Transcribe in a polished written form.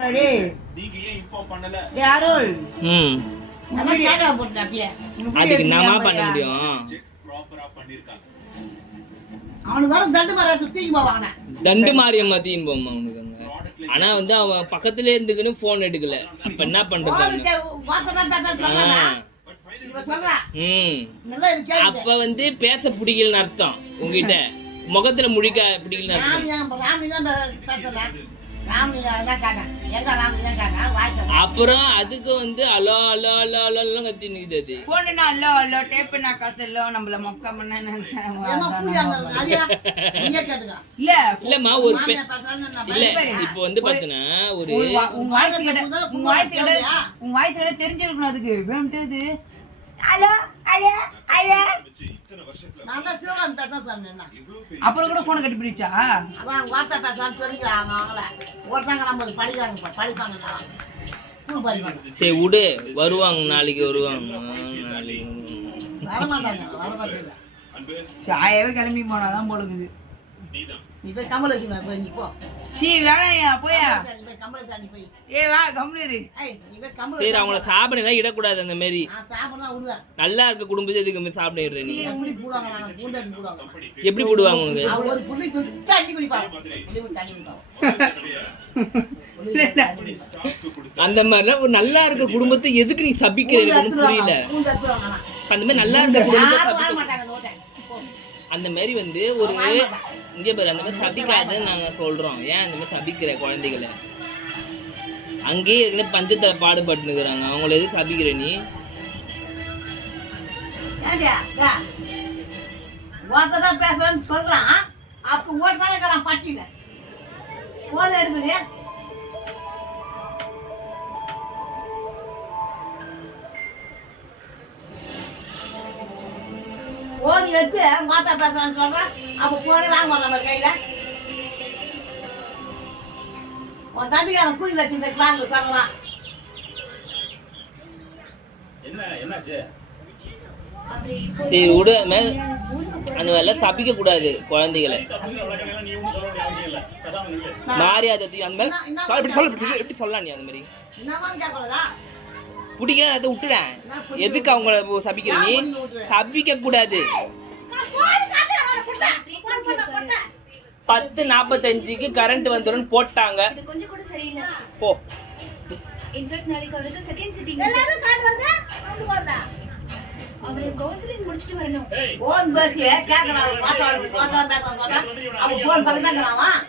அதுக்கு என்னமா பண்ண முடியும்? தண்டு மாரியம்மா தீன் போமா அவனுக்கு. ஆனா வந்து அவன் பக்கத்துல இருந்துக்குன்னு போன் எடுக்கல. அப்ப என்ன பண்றது? அப்ப வந்து பேச பிடிக்கலன்னு அர்த்தம். உங்ககிட்ட முகத்துல முழிக்க பிடிக்கலன்னு அர்த்தம். அப்புறம் அதுக்கு வந்து அலோ அலோ அலோ அலோ கத்தி நிக்குது. போனா அலோ அலோ டேப் நான் கசலோ நம்மள மொக்க பண்ண நினைச்சேன். இல்லம்மா ஒரு இல்ல இப்போ வந்து பாத்தீங்கன்னா ஒரு உங்க வாய்ஸ் கிட்ட தெரிஞ்சிருக்கணும். அதுக்கு வேணும்ட்டு அலோ அலோ அலோ அப்புறம் கூட போன கட்டி பிடிச்சா அதான் வார்த்தை பேசலாம்னு சொல்லிக்கிறாங்க. அவங்கள ஒருத்தங்க நம்ம படிக்கிறாங்க படிப்பாங்க. சரி விடு, வருவாங்க நாளைக்கு வருவாங்க. வரமாட்டாங்க. சாயவே கிளம்பி போனாதான் போடுக்குது. நீ போய் கமல் வச்சுனா போய் நீ போ. சீ வேலையா போயா நீ போய் கமல் வச்சு போய். வா கம்முனு. நீ போய் கமல். சரி அவங்கள சாப்பிடலாம் இடக்கூடாது. அந்த மாதிரி நான் சாப்பிடலாம் விடுவேன். நல்லா இருக்க குடும்பத்தை எதுக்கு சாப்பிட இடுறேன்? நீ எப்படி போடுவாங்க? நான் பூண்டை போடுவாங்க. எப்படி போடுவாங்க உங்க? ஒரு புள்ளி தண்ணி குடிப்பாங்க. தண்ணி குடிப்பாங்க. அந்த மாதிரிலாம் ஒரு நல்லா இருக்க குடும்பத்தை எதுக்கு நீ சபிக்கிற? எனக்கு புரியல. அந்த மாதிரி நல்லா இருக்க குடும்பத்தை அந்த மாதிரி வந்து ஒரு இங்கே பேர் அந்த மாதிரி சபிக்காதுன்னு நாங்க சொல்றோம். ஏன் அந்த மாதிரி சபிக்கிற குழந்தைகளை? அங்கேயே ஏற்கனவே பஞ்சத்தை பாடுபட்டுனுக்குறாங்க. அவங்கள எதுக்கு சபிக்கிற நீ? பேசுறேன்னு சொல்றான். அப்ப ஓட்டுதானே இருக்கிறான் பட்டியில போன எடுக்கலையா? போன் எடுத்து மாத்தா பேசுறான்னு சொல்றான். அப்ப போனே வாங்க நம்ம கையில. உன் தம்பிக்காரன் கூலி வச்சு இந்த கிளாஸ்ல சொல்லலாம். சரி விடு. அந்த மாதிரிலாம் சபிக்க கூடாது குழந்தைகளை. மாரியாதை அந்த மாதிரி எப்படி சொல்லலாம்? நீ அந்த மாதிரி பிடிக்கல அதை விட்டுடேன். எதுக்கு அவங்கள சபிக்கிற நீ? சபிக்க கூடாது. 10:45 கரண்ட் வந்துரும் போட்டாங்க. கொஞ்சம் கூட சரியில்லை. போ. இன்ஃபேக்ட் நாளைக்கு அவருக்கு செகண்ட் சிட்டிங். அவரு கவுன்சிலிங் முடிச்சிட்டு வரணும். போன் பேசியே கேக்குறான். பாத்தா பேச சொல்றான். அவ போன் பக்கத்துல இருக்கறான்.